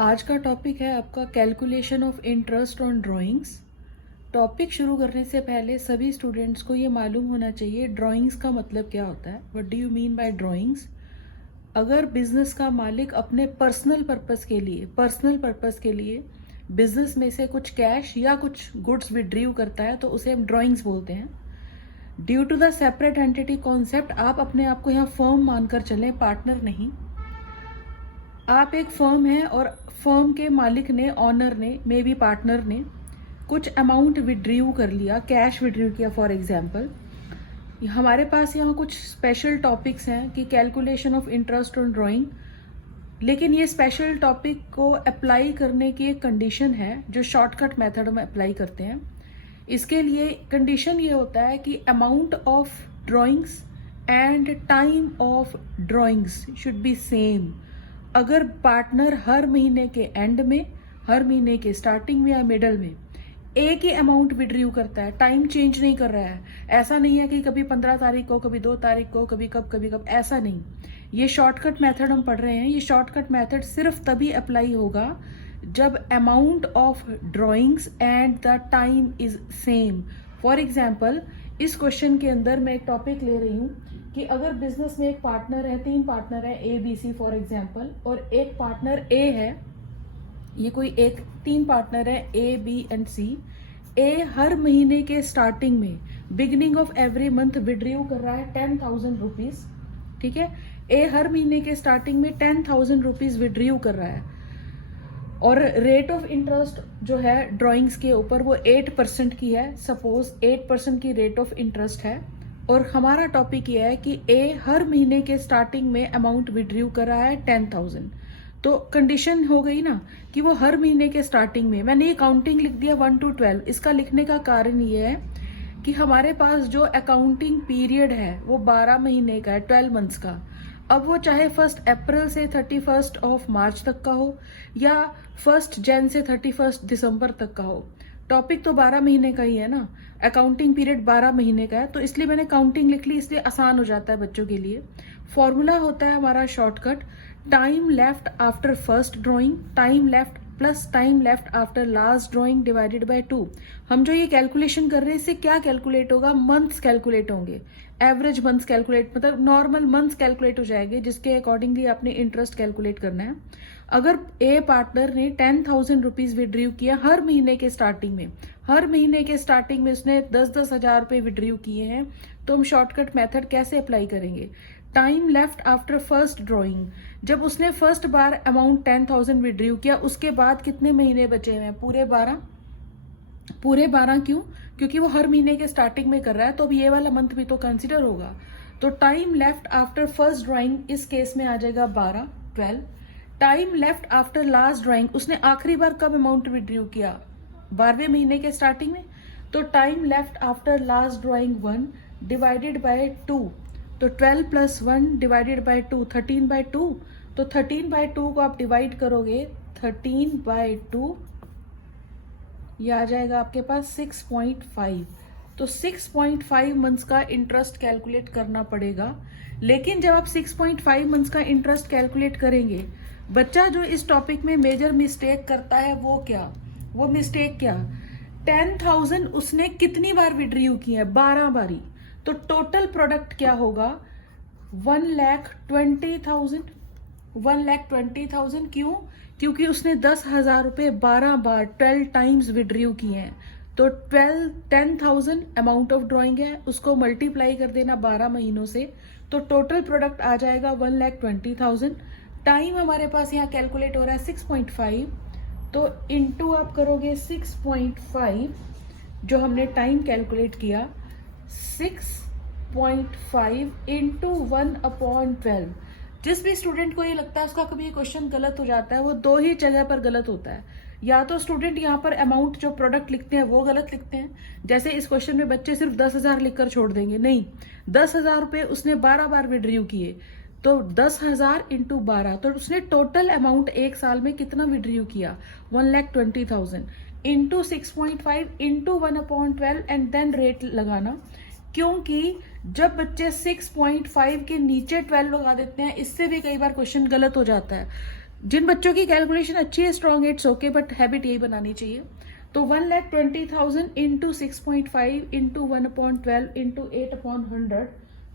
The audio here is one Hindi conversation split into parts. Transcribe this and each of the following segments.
आज का टॉपिक है आपका calculation of interest on drawings. Topic शुरू करने से पहले सभी स्टूडेंट्स को ये मालूम होना चाहिए ड्राइंग्स का मतलब क्या होता है। What do you mean by drawings? अगर बिजनेस का मालिक अपने पर्सनल पर्पस के लिए बिजनेस में से कुछ कैश या कुछ गुड्स विड्रीव करता है तो उसे हम ड्राइंग्स बोलते हैं। Due to the separate entity concept आप अपने आप को यहाँ फर्म मानकर चलें, पार्टनर नहीं। आप एक फर्म है और फर्म के मालिक ने, ऑनर ने, मे बी पार्टनर ने कुछ अमाउंट विड्रीव कर लिया, कैश विड्रीव किया फॉर एग्जांपल। हमारे पास यहाँ कुछ स्पेशल टॉपिक्स हैं कि calculation of interest on drawing, लेकिन ये स्पेशल टॉपिक को अप्लाई करने की एक कंडीशन है जो शॉर्टकट मेथड में अप्लाई करते हैं। इसके लिए कंडीशन ये होता है कि amount of drawings and time of drawings should be same. अगर पार्टनर हर महीने के एंड में, हर महीने के स्टार्टिंग में या मिडल में एक ही अमाउंट विड्रीव करता है, टाइम चेंज नहीं कर रहा है, ऐसा नहीं है कि कभी 15 तारीख को, कभी 2 तारीख को, कभी कब, ऐसा नहीं। ये शॉर्टकट मेथड हम पढ़ रहे हैं। ये शॉर्टकट मेथड सिर्फ तभी अप्लाई होगा जब amount of drawings and the time is same. For example, इस क्वेश्चन के अंदर मैं एक टॉपिक ले रही हूँ कि अगर बिजनेस में एक पार्टनर है, 3 पार्टनर है, A B C for example, और एक पार्टनर ए है, ये कोई एक 3 पार्टनर है ए बी एंड सी। ए हर महीने के स्टार्टिंग में, बिगिनिंग ऑफ एवरी मंथ विड्रीव कर रहा है 10,000 रुपीज। ठीक है, ए हर महीने के स्टार्टिंग में 10,000 रुपीज विड्रीव कर रहा है और रेट ऑफ इंटरेस्ट जो है ड्राइंग्स के ऊपर वो 8% की है। सपोज 8% की रेट ऑफ इंटरेस्ट है और हमारा टॉपिक ये है कि ए हर महीने के स्टार्टिंग में अमाउंट विड्रीव कर रहा है 10,000। तो कंडीशन हो गई ना कि वो हर महीने के स्टार्टिंग में, मैंने ये काउंटिंग लिख दिया 1 to 12। इसका लिखने का कारण ये है कि हमारे पास जो अकाउंटिंग पीरियड है वो 12 महीने का है, 12 मंथ्स का। अब वो चाहे 1 अप्रैल से 31 मार्च तक का हो या 1 जनवरी से 31 दिसंबर तक का हो, टॉपिक तो 12 महीने का ही है ना, अकाउंटिंग पीरियड 12 महीने का है। तो इसलिए मैंने काउंटिंग लिख ली, इसलिए आसान हो जाता है बच्चों के लिए। फॉर्मूला होता है हमारा shortcut, time left after first drawing, time left plus time left after last drawing divided by 2। हम जो ये कैलकुलेशन कर रहे हैं इससे क्या कैलकुलेट होगा? मंथ्स कैलकुलेट होंगे, एवरेज मंथ्स कैलकुलेट, मतलब नॉर्मल मंथ्स कैलकुलेट हो जाएंगे जिसके अकॉर्डिंगली आपने इंटरेस्ट कैलकुलेट करना है। अगर ए पार्टनर ने 10,000 रुपीज विड्रीव किया हर महीने के स्टार्टिंग में, हर महीने के स्टार्टिंग में उसने 10-10 हजार रुपए विड्रीव किए हैं, तो हम शॉर्टकट मेथड कैसे अप्लाई करेंगे? Time left after first drawing, जब उसने फर्स्ट बार अमाउंट 10,000 विड्रीव किया उसके बाद कितने महीने बचे हुए हैं? पूरे 12। पूरे 12 क्यों? क्योंकि वो हर महीने के स्टार्टिंग में कर रहा है, तो अब ये वाला मंथ भी तो कंसिडर होगा। तो time left after first drawing इस केस में आ जाएगा 12, 12। Time left after last drawing, उसने आखिरी बार कब अमाउंट विड्रीव किया? 12वें महीने के स्टार्टिंग में। तो time left after last drawing 1 divided by 2। तो 12 प्लस 1 डिवाइडेड बाय 2, 13/2। तो 13/2 को आप डिवाइड करोगे 13/2, ये आ जाएगा आपके पास 6.5। तो 6.5 मंथ्स का इंटरेस्ट कैलकुलेट करना पड़ेगा। लेकिन जब आप 6.5 मंथ्स का इंटरेस्ट कैलकुलेट करेंगे, बच्चा जो इस टॉपिक में मेजर मिस्टेक करता है वो क्या? वो मिस्टेक क्या? 10,000 उसने कितनी बार विड्रीव की है? 12 बारी। तो टोटल प्रोडक्ट क्या होगा? 1,20,000। 1,20,000 क्यों? क्योंकि उसने 10,000 रुपए 12 बार 12 टाइम्स विड्रीव किए हैं। तो 10,000 अमाउंट ऑफ ड्राइंग है, उसको मल्टीप्लाई कर देना 12 महीनों से, तो टोटल प्रोडक्ट आ जाएगा 1,20,000। टाइम हमारे पास यहाँ कैलकुलेट हो रहा है 6.5, तो इंटू आप करोगे 6.5 जो हमने टाइम कैलकुलेट किया, 6.5 इंटू 1/12। जिस भी स्टूडेंट को ये लगता है उसका कभी ये क्वेश्चन गलत हो जाता है, वो 2 ही जगह पर गलत होता है। या तो स्टूडेंट यहाँ पर अमाउंट जो प्रोडक्ट लिखते हैं वो गलत लिखते हैं, जैसे इस क्वेश्चन में बच्चे सिर्फ 10,000 लिखकर छोड़ देंगे। नहीं, 10,000 रुपए उसने 12 बार विड्रीव किए, तो 10,000 इंटू 12, तो उसने टोटल अमाउंट एक साल में कितना विड्रीव किया? 1,20,000 into 6.5 into 1/12 and then rate लगाना। क्योंकि जब बच्चे 6.5 के नीचे 12 लगा देते हैं, इससे भी कई बार क्वेश्चन गलत हो जाता है। जिन बच्चों की कैलकुलेशन अच्छी है, strong, it's okay, but habit यही बनानी चाहिए। तो 1,20,000 इंटू 6.5 इंटू 1/12 इंटू 8/100,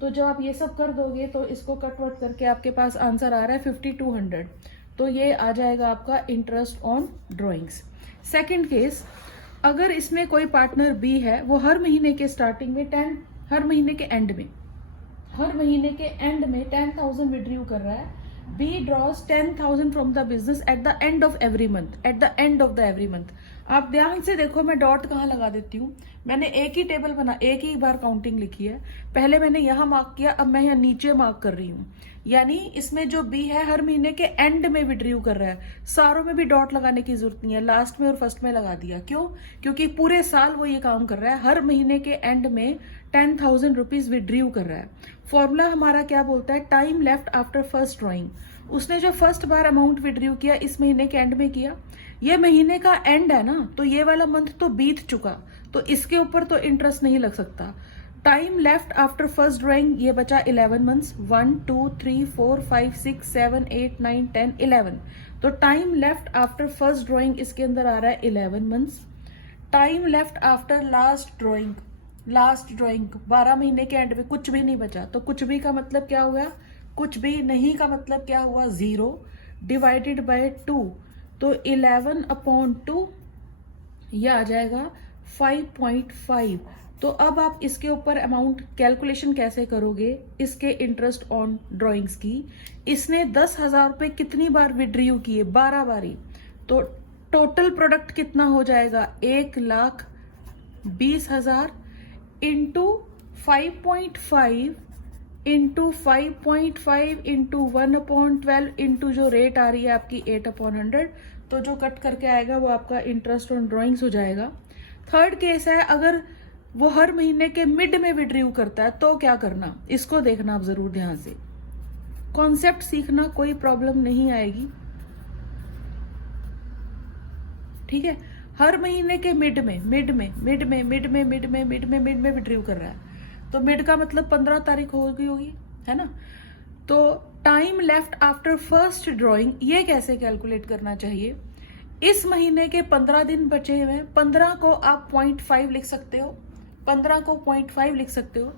तो जब आप ये सब कर दोगे तो इसको कट वट करके आपके पास आंसर आ रहा है 5200। तो ये आ जाएगा आपका interest on drawings. Second case, अगर इसमें कोई पार्टनर बी है, वो हर महीने के स्टार्टिंग में हर महीने के एंड में 10,000 विड्रीव कर रहा है। B draws 10,000 from the business at the end of every month। आप ध्यान से देखो, मैं डॉट कहाँ लगा देती हूँ। मैंने एक ही बार काउंटिंग लिखी है। पहले मैंने यहाँ मार्क किया, अब मैं यहाँ नीचे मार्क कर रही हूँ। यानी इसमें जो बी है हर महीने के एंड में विड्रीव कर रहा है। सारों में भी डॉट लगाने की जरूरत नहीं है, लास्ट में और फर्स्ट में लगा दिया। क्यों? क्योंकि पूरे साल वो ये काम कर रहा है, हर महीने के एंड में 10,000 रुपीज विड्रीव कर रहा है। फॉर्मूला हमारा क्या बोलता है? Time left after first drawing. उसने जो फर्स्ट बार अमाउंट विड्रीव किया इस महीने के एंड में किया, ये महीने का एंड है ना, तो ये वाला मंथ तो बीत चुका, तो इसके ऊपर तो इंटरेस्ट नहीं लग सकता। Time left after first drawing, ये बचा 11 मंथ्स, 1 2 3 4 5 6 7 8 9 10 11। तो time left after first drawing इसके अंदर आ रहा है 11 months. Time left after last drawing 12 महीने के एंड में कुछ भी नहीं बचा, तो कुछ भी का मतलब क्या हुआ? कुछ भी नहीं का मतलब क्या हुआ? 0 डिवाइडेड बाय 2, तो 11/2 यह आ जाएगा 5.5। तो अब आप इसके ऊपर अमाउंट कैलकुलेशन कैसे करोगे इसके इंटरेस्ट ऑन ड्राइंग्स की? इसने 10,000 रुपये कितनी बार विड्रीव किए? 12 बारी। तो टोटल प्रोडक्ट कितना हो जाएगा? 1,20,000 इंटू 5.5 इंटू 5.5 इंटू 1/12 इंटू जो रेट आ रही है आपकी 8/100, तो जो कट करके आएगा वो आपका इंटरेस्ट ऑन ड्राइंग्स हो जाएगा। थर्ड केस है, अगर वो हर महीने के मिड में विड्रीव करता है तो क्या करना? इसको देखना आप जरूर ध्यान से, कॉन्सेप्ट सीखना, कोई प्रॉब्लम नहीं आएगी। ठीक है, हर महीने के मिड में विड्रीव कर रहा है, तो मिड का मतलब 15 तारीख होगी, है ना। तो time left after first drawing, ये कैसे कैलकुलेट करना चाहिए? इस महीने के 15 दिन बचे हुए, 15 को आप 0.5 लिख सकते हो, 15 को 0.5 लिख सकते हो।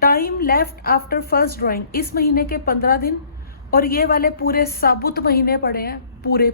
Time left after first drawing, इस महीने के 15 दिन, और ये वाले पूरे साबुत महीने पड़े हैं, पूरे,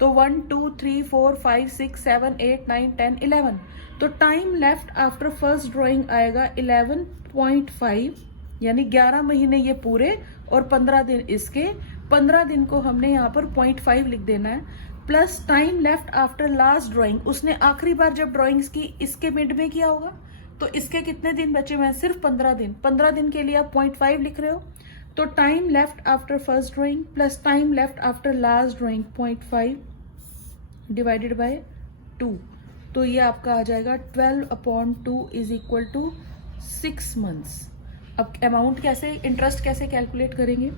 तो 1 2 3 4 5 6 7 8 9 10 11। तो time left after first drawing आएगा 11.5, यानी 11 महीने ये पूरे और 15 दिन इसके। 15 दिन को हमने यहाँ पर 0.5 लिख देना है, plus time left after last drawing, उसने आखिरी बार जब ड्राइंग्स की इसके मिड में किया होगा, तो इसके कितने दिन बचे हुए हैं? सिर्फ 15 दिन। 15 दिन के लिए आप 0.5 लिख रहे हो, तो time left after first drawing plus time left after last drawing 0.5 divided by 2, तो ये आपका आ जाएगा 12/2 इज इक्वल टू 6 मंथ्स। अब अमाउंट कैसे, इंटरेस्ट कैसे कैलकुलेट करेंगे?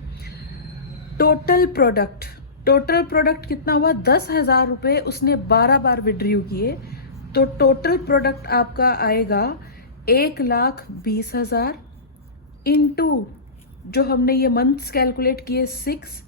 टोटल प्रोडक्ट कितना हुआ? 10,000 रुपये उसने 12 बार विड्रीव किए, तो टोटल प्रोडक्ट आपका आएगा 1,20,000 इंटू जो हमने ये मंथ्स कैलकुलेट किए 6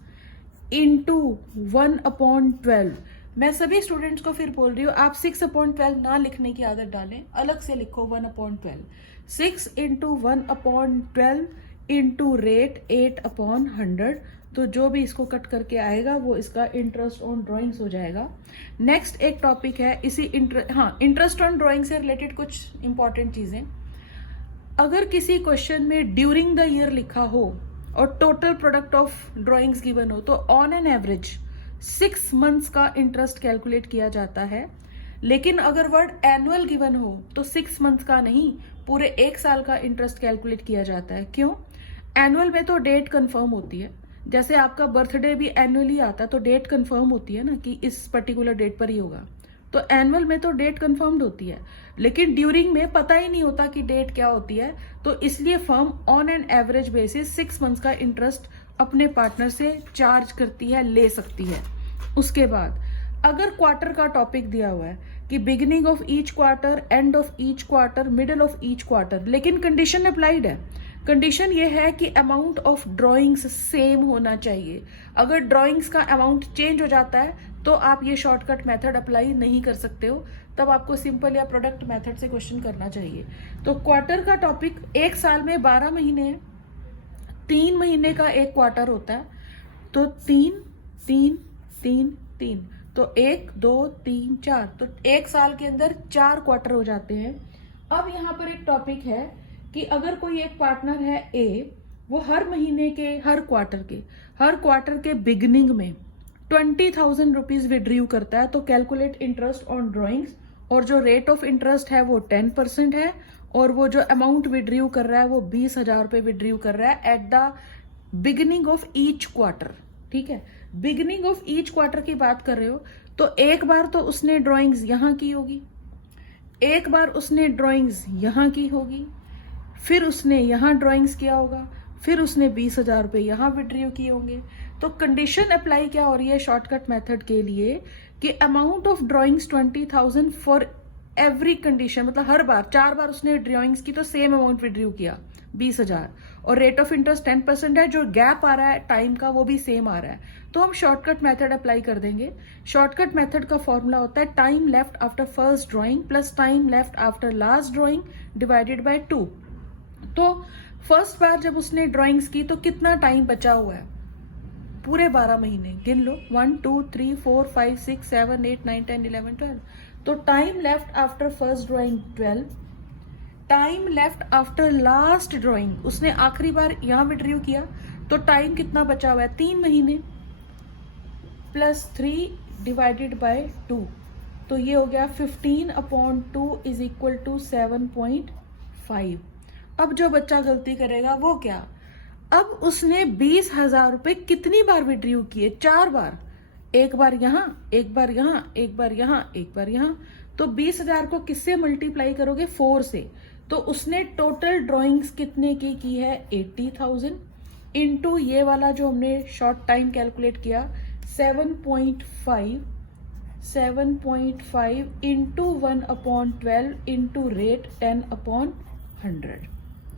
इंटू 1/12। मैं सभी स्टूडेंट्स को फिर बोल रही हूँ, आप 6/12 ना लिखने की आदत डालें, अलग से लिखो 1/12। 6 इंटू 1/12 इंटू रेट 8/100, तो जो भी इसको कट करके आएगा वो इसका इंटरेस्ट ऑन ड्राइंग्स हो जाएगा। नेक्स्ट एक टॉपिक है इसी इंटरेस्ट ऑन ड्राइंग से रिलेटेड कुछ इंपॉर्टेंट चीजें। अगर किसी क्वेश्चन में ड्यूरिंग द ईयर लिखा हो और total product of drawings given हो, तो ऑन एन एवरेज 6 मंथ्स का इंटरेस्ट कैलकुलेट किया जाता है। लेकिन अगर वर्ड एनुअल गिवन हो तो 6 मंथ्स का नहीं, पूरे 1 साल का इंटरेस्ट कैलकुलेट किया जाता है। क्यों? एनुअल में तो डेट कंफर्म होती है, जैसे आपका बर्थडे भी एनुअली आता है तो डेट कंफर्म होती है ना कि इस पर्टिकुलर डेट पर ही होगा, तो एनुअल में तो डेट कंफर्म्ड होती है। लेकिन ड्यूरिंग में पता ही नहीं होता कि डेट क्या होती है, तो इसलिए firm on an average basis 6 months का इंटरेस्ट अपने पार्टनर से चार्ज करती है, ले सकती है। उसके बाद अगर क्वार्टर का टॉपिक दिया हुआ है कि beginning of each quarter, end of each quarter, middle of each quarter, लेकिन कंडीशन अप्लाइड है, कंडीशन ये है कि अमाउंट ऑफ ड्राइंग्स सेम होना चाहिए। अगर ड्राइंग्स का अमाउंट चेंज हो जाता है तो आप ये शॉर्टकट मेथड अप्लाई नहीं कर सकते हो, तब आपको सिंपल या प्रोडक्ट मेथड से क्वेश्चन करना चाहिए। तो क्वार्टर का टॉपिक, एक साल में 12 महीने हैं, 3 महीने का एक क्वार्टर होता है, तो 3 3 3 3, तो 1 2 3 4, तो एक साल के अंदर 4 क्वार्टर हो जाते हैं। अब यहाँ पर एक टॉपिक है कि अगर कोई एक पार्टनर है ए, वो हर महीने के, हर क्वार्टर के बिगिनिंग में 20,000 रुपीज विड्रीव करता है, तो कैलकुलेट इंटरेस्ट ऑन ड्रॉइंग्स, और जो रेट ऑफ इंटरेस्ट है वो 10% है, और वो जो अमाउंट विड्रीव कर रहा है वो 20,000 रुपए विड्रीव कर रहा है at the beginning of each quarter. ठीक है, बिगिनिंग ऑफ ईच क्वार्टर की बात कर रहे हो, तो एक बार तो उसने ड्रॉइंग्स यहाँ की होगी, एक बार उसने ड्रॉइंग्स यहाँ की होगी, फिर उसने यहाँ ड्राइंग्स किया होगा, फिर उसने 20,000 रुपये यहाँ विड्रीव किए होंगे। तो कंडीशन अप्लाई क्या हो रही है शॉर्टकट मेथड के लिए कि amount of drawings 20,000 for every condition, मतलब हर बार 4 बार उसने ड्राइंग्स की तो सेम अमाउंट विड्रीव किया 20,000, और रेट ऑफ इंटरेस्ट 10% है, जो गैप आ रहा है टाइम का वो भी सेम आ रहा है, तो हम शॉर्टकट मेथड अप्लाई कर देंगे। शॉर्टकट मेथड का फॉर्मूला होता है time left after first drawing plus time left after last drawing divided by 2। तो फर्स्ट बार जब उसने ड्राइंग्स की तो कितना टाइम बचा हुआ है, पूरे 12 महीने गिन लो, 1 2 3 4 5 6 7 8 9 10 11 12, तो time left after first drawing 12, time left after last drawing, उसने आखिरी बार यहां विड्रीव किया तो टाइम कितना बचा हुआ है, 3 महीने प्लस 3 डिवाइडेड बाय 2, तो ये हो गया 15/2 इज इक्वल टू 7.5। अब जो बच्चा गलती करेगा वो क्या, अब उसने 20,000 रुपए कितनी बार विड्रीव किए, 4 बार, एक बार यहां, एक बार यहां, एक बार यहां, एक बार यहां, तो 20,000 को किससे मल्टीप्लाई करोगे, 4 से, तो उसने टोटल ड्राइंग्स कितने की है 80,000 इंटू ये वाला जो हमने शॉर्ट टाइम कैलकुलेट किया 7.5 इंटू 1/12 इंटू रेट 10/100।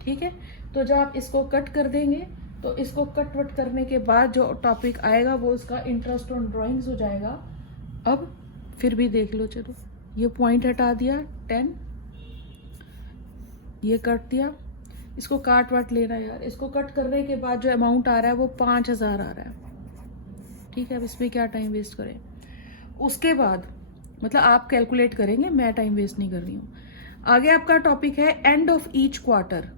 ठीक है, तो जब आप इसको कट कर देंगे तो इसको कट वट करने के बाद जो टॉपिक आएगा वो उसका इंटरेस्ट ऑन ड्राइंग्स हो जाएगा। अब फिर भी देख लो, चलो ये पॉइंट हटा दिया 10, ये कट दिया, इसको काट वाट लेना यार, इसको कट करने के बाद जो अमाउंट आ रहा है वो 5,000 आ रहा है। ठीक है, अब इसमें क्या टाइम वेस्ट करें, उसके बाद मतलब आप कैलकुलेट करेंगे, मैं टाइम वेस्ट नहीं कर रही हूँ। आगे आपका टॉपिक है एंड ऑफ ईच क्वार्टर,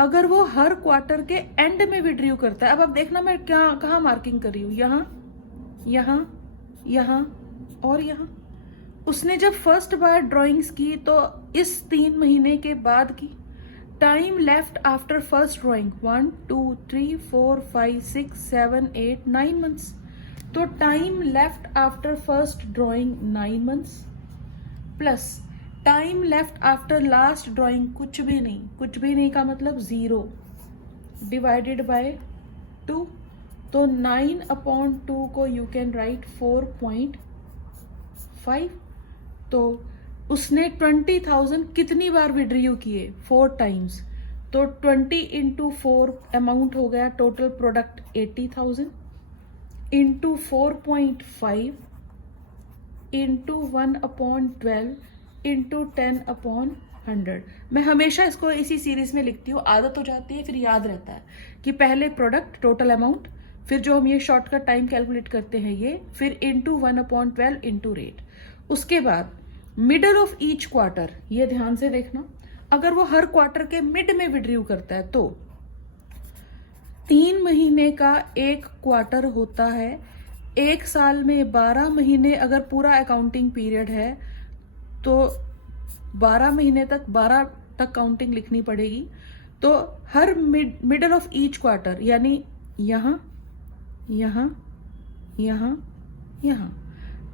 अगर वो हर क्वार्टर के एंड में विड्रीव करता है, अब आप देखना मैं क्या कहाँ मार्किंग कर रही हूँ, यहाँ यहाँ यहाँ और यहाँ, उसने जब फर्स्ट बार ड्राइंग्स की तो इस 3 महीने के बाद की, time left after first drawing 1 2 3 4 5 6 7 8 9 months, तो time left after first drawing 9 months plus time left after last drawing कुछ भी नहीं का मतलब 0 डिवाइडेड बाय 2, तो 9/2 को यू कैन राइट 4.5। तो उसने 20,000 कितनी बार विड्रीव किए, 4 टाइम्स, तो 20 इंटू 4 अमाउंट हो गया total product 80,000 into 4.5 into 1/12 into 10/100। मैं हमेशा इसको इसी सीरीज में लिखती हूँ, आदत हो जाती है, फिर याद रहता है कि पहले प्रोडक्ट टोटल अमाउंट, फिर जो हम ये शॉर्टकट टाइम कैलकुलेट करते हैं ये, फिर इंटू 1/12 इंटू रेट, उसके बाद मिडल ऑफ ईच क्वार्टर, ये ध्यान से देखना, अगर वो हर क्वार्टर के मिड में विड्रीव करता है तो 3 महीने का एक क्वार्टर होता है, एक साल में 12 महीने, अगर पूरा अकाउंटिंग पीरियड है तो 12 महीने तक 12 तक काउंटिंग लिखनी पड़ेगी, तो हर मिडल ऑफ ईच क्वार्टर यानी यहाँ यहाँ यहाँ यहाँ,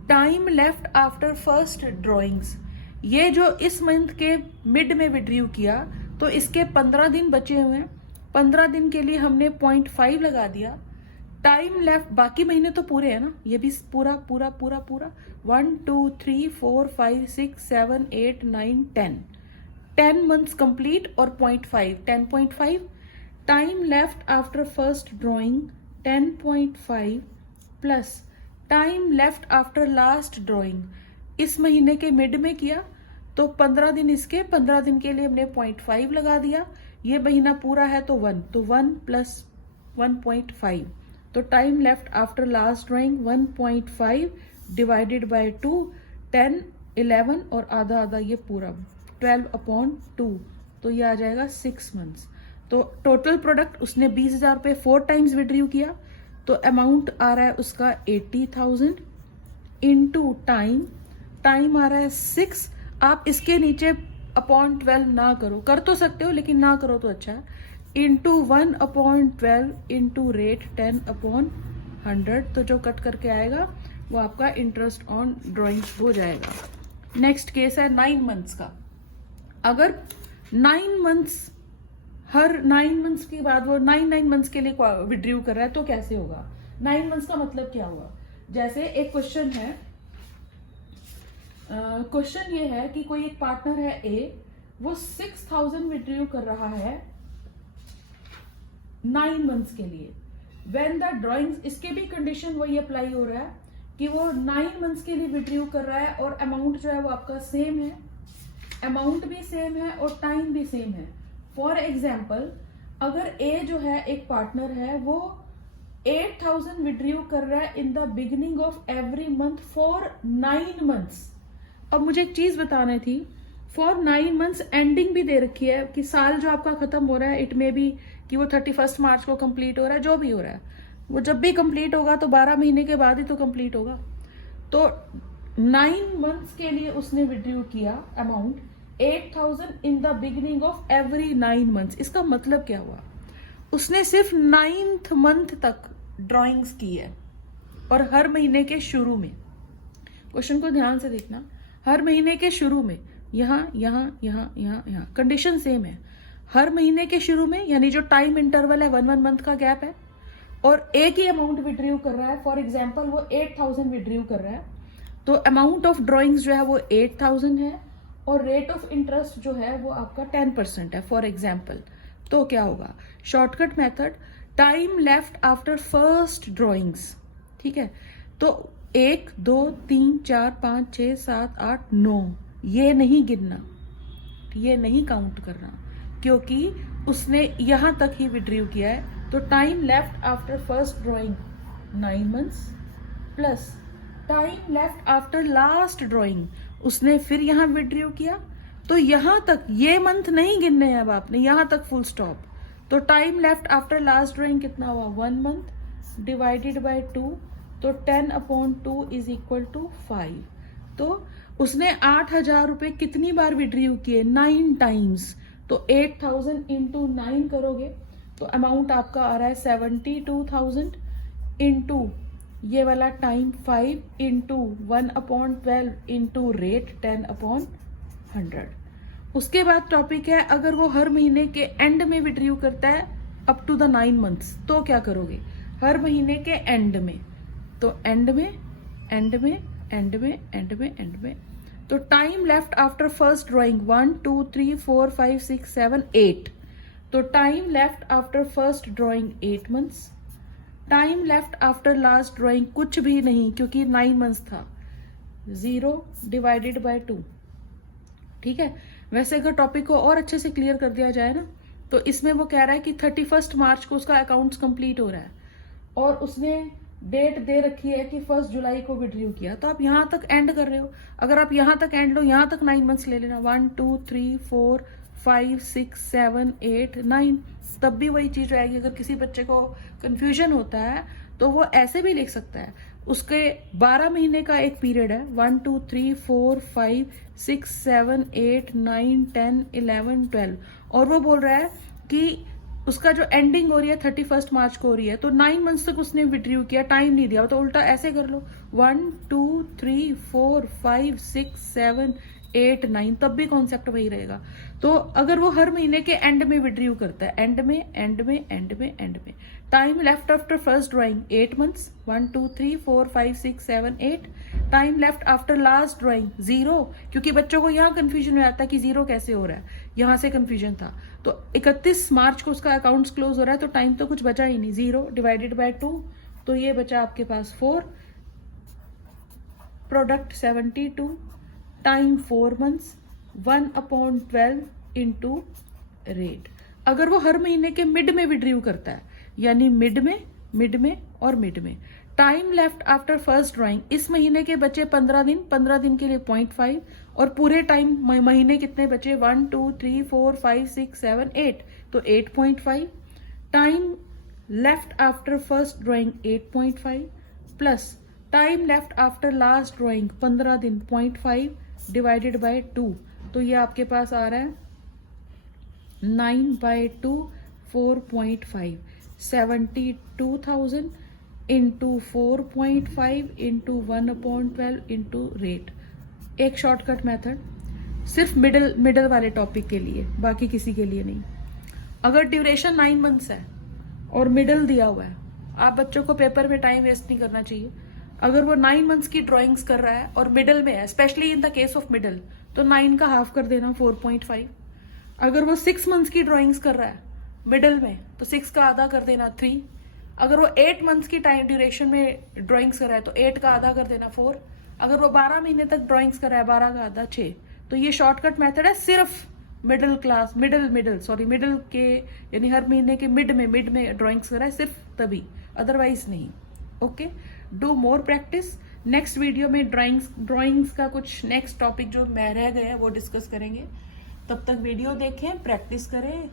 time left after first drawings, ये जो इस मंथ के मिड में विड्रीव किया तो इसके 15 दिन बचे हुए हैं, 15 दिन के लिए हमने 0.5 लगा दिया, टाइम लेफ्ट, बाकी महीने तो पूरे है ना, ये भी पूरा पूरा पूरा पूरा 1 2 3 4 5 6 7 8 9 10 मंथ्स कंप्लीट और 0.5 10.5 time left after first drawing 10.5 plus time left after last drawing, इस महीने के मिड में किया तो 15 दिन इसके, 15 दिन के लिए हमने 0.5 लगा दिया, ये महीना पूरा है तो 1, तो 1 प्लस 1.5, तो time left after last drawing 1.5 divided by 2, 10, 11 और आधा आधा ये पूरा 12/2, तो ये आ जाएगा 6 मंथ्स। तो टोटल प्रोडक्ट उसने 20,000 रुपये 4 टाइम्स विड्रीव किया, तो अमाउंट आ रहा है उसका 80,000 इंटू टाइम आ रहा है 6। आप इसके नीचे अपॉन 12 ना करो, कर तो सकते हो लेकिन ना करो तो अच्छा है, इंटू 1/12 इंटू रेट 10/100, तो जो कट करके आएगा वो आपका इंटरेस्ट ऑन ड्राइंग्स हो जाएगा। नेक्स्ट केस है 9 मंथ्स का। अगर 9 मंथ्स, हर 9 मंथ्स के बाद वो 9 मंथ्स के लिए विड्रीव कर रहा है तो कैसे होगा? 9 मंथ्स का मतलब क्या हुआ? जैसे एक क्वेश्चन है, क्वेश्चन ये है कि कोई एक पार्टनर है ए, वो 6,000 विड्रीव कर रहा है 9 मंथ्स के लिए। व्हेन द ड्राइंग्स, इसके भी कंडीशन वही अप्लाई हो रहा है कि वो 9 मंथ्स के लिए विड्रीव कर रहा है और अमाउंट जो है वो आपका सेम है, अमाउंट भी सेम है और टाइम भी सेम है। फॉर एग्जाम्पल, अगर ए जो है एक पार्टनर है, वो 8,000 विड्रीव कर रहा है in the beginning of every month for 9 months. अब मुझे एक चीज बतानी थी, फॉर 9 मंथ्स एंडिंग भी दे रखी है कि साल जो आपका खत्म हो रहा है, इट मे बी कि वो 31 मार्च को कंप्लीट हो रहा है, जो भी हो रहा है वो जब भी कंप्लीट होगा तो 12 महीने के बाद ही तो कंप्लीट होगा। तो 9 मंथ्स के लिए उसने विड्रीव किया amount 8,000 in the beginning of every 9 months. इसका मतलब क्या हुआ? उसने सिर्फ 9th मंथ तक ड्राइंग्स की है और हर महीने के शुरू में, क्वेश्चन को ध्यान से देखना, हर महीने के शुरू में यहाँ यहाँ यहाँ यहाँ यहाँ कंडीशन सेम है। हर महीने के शुरू में यानी जो टाइम इंटरवल है 1 मंथ का गैप है और एक ही अमाउंट विड्रीव कर रहा है। फॉर एग्जाम्पल वो 8,000 विड्रीव कर रहा है, तो अमाउंट ऑफ ड्राइंग्स जो है वो 8,000 है और रेट ऑफ इंटरेस्ट जो है वो आपका 10% है फॉर एग्जाम्पल। तो क्या होगा? Shortcut method, time left after first drawings, ठीक है, तो 1 2 3 4 5 6 7 8 9, ये नहीं गिनना, ये नहीं काउंट करना, क्योंकि उसने यहां तक ही विड्रीव किया है। तो time left after first drawing 9 months plus time left after last drawing, उसने फिर यहां विड्रीव किया, तो यहां तक ये मंथ नहीं गिनने हैं अब आपने, यहां तक फुल स्टॉप। तो time left after last drawing कितना हुआ? 1 मंथ डिवाइडेड बाय 2, तो 10/2 इज इक्वल टू 5। तो उसने 8,000 रुपये कितनी बार विड्रीव किए? 9 टाइम्स। तो 8,000 इंटू 9 करोगे तो अमाउंट आपका आ रहा है 72,000 इंटू ये वाला टाइम 5 इंटू 1/12 इंटू रेट 10/100। उसके बाद टॉपिक है, अगर वो हर महीने के एंड में विड्रीव करता है अप टू द 9 मंथ्स, तो क्या करोगे? हर महीने के एंड में, तो एंड में एंड में एंड में एंड में एंड में, तो time left after first drawing 1 2 3 4 5 6 7 8, तो time left after first drawing 8 months, time left after last drawing कुछ भी नहीं क्योंकि 9 मंथ्स था, 0 डिवाइडेड बाय 2। ठीक है, वैसे अगर टॉपिक को और अच्छे से क्लियर कर दिया जाए ना, तो इसमें वो कह रहा है कि 31 मार्च को उसका अकाउंट्स कंप्लीट हो रहा है और उसने डेट दे रखी है कि 1 जुलाई को विड्रीव किया, तो आप यहां तक एंड कर रहे हो। अगर आप यहां तक एंड लो, यहां तक 9 मंथ्स ले लेना, 1 2 3 4 5 6 7 8 9, तब भी वही चीज रहेगी। अगर किसी बच्चे को कंफ्यूजन होता है तो वो ऐसे भी लिख सकता है, उसके 12 महीने का एक पीरियड है, 1 2 3 4 5 6 7 8 9 10 11 12, और वो बोल रहा है कि उसका जो एंडिंग हो रही है 31 मार्च को हो रही है, तो 9 मंथ्स तक उसने विड्रीव किया, टाइम नहीं दिया, तो उल्टा ऐसे कर लो 1 2 3 4 5 6 7 8 9, तब भी कॉन्सेप्ट वही रहेगा। तो अगर वो हर महीने के एंड में विड्रीव करता है, एंड में एंड में एंड में एंड में, time left after first drawing 8 months 1 2 3 4 5 6 7 8, time left after last drawing 0, क्योंकि बच्चों को यहाँ कंफ्यूजन हो जाता है कि 0 कैसे हो रहा है, यहाँ से कंफ्यूजन था। तो 31 मार्च को उसका अकाउंट्स क्लोज हो रहा है, तो टाइम तो कुछ बचा ही नहीं, 0 डिवाइडेड बाय 2, तो ये बचा आपके पास 4, product 72, time 4 months, 1/12 into rate. अगर वो हर महीने के मिड में विड्रीव करता है, यानी मिड में और मिड में, time left after first drawing, इस महीने के बचे 15 दिन, 15 दिन के लिए 0.5, और पूरे टाइम महीने कितने बचे, 1 2 3 4 5 6 7 8, तो 8.5, time left after first drawing 8.5 plus time left after last drawing 15 दिन 0.5 डिवाइडेड बाय 2, तो ये आपके पास आ रहा है 9/2 4.5, 72,000 इंटू 4.5 इंटू 1/12 इंटू रेट। एक शॉर्टकट मेथड सिर्फ मिडल वाले टॉपिक के लिए, बाकी किसी के लिए नहीं। अगर ड्यूरेशन 9 मंथ्स है और मिडल दिया हुआ है, आप बच्चों को पेपर में टाइम वेस्ट नहीं करना चाहिए। अगर वो 9 मंथ्स की ड्राइंग्स कर रहा है और मिडल में है, specially in the case of middle, तो 9 का हाफ कर देना 4.5। अगर वो 6 मंथ्स की ड्राइंग्स कर रहा है मिडल में, तो 6 का आधा कर देना 3। अगर वो 8 मंथ्स की टाइम ड्यूरेशन में ड्राइंग्स कर रहा है, तो 8 का आधा कर देना 4। अगर वो 12 महीने तक ड्राइंग्स कर रहा है, 12 का आधा 6। तो ये शॉर्टकट मेथड है सिर्फ मिडिल के, यानी हर महीने के मिड में ड्राइंग्स कर रहा है, सिर्फ तभी, अदरवाइज नहीं। Okay, do more practice. Next video में ड्राइंग्स का कुछ नेक्स्ट टॉपिक जो मैं रह गए हैं वो डिस्कस करेंगे। तब तक वीडियो देखें, प्रैक्टिस करें।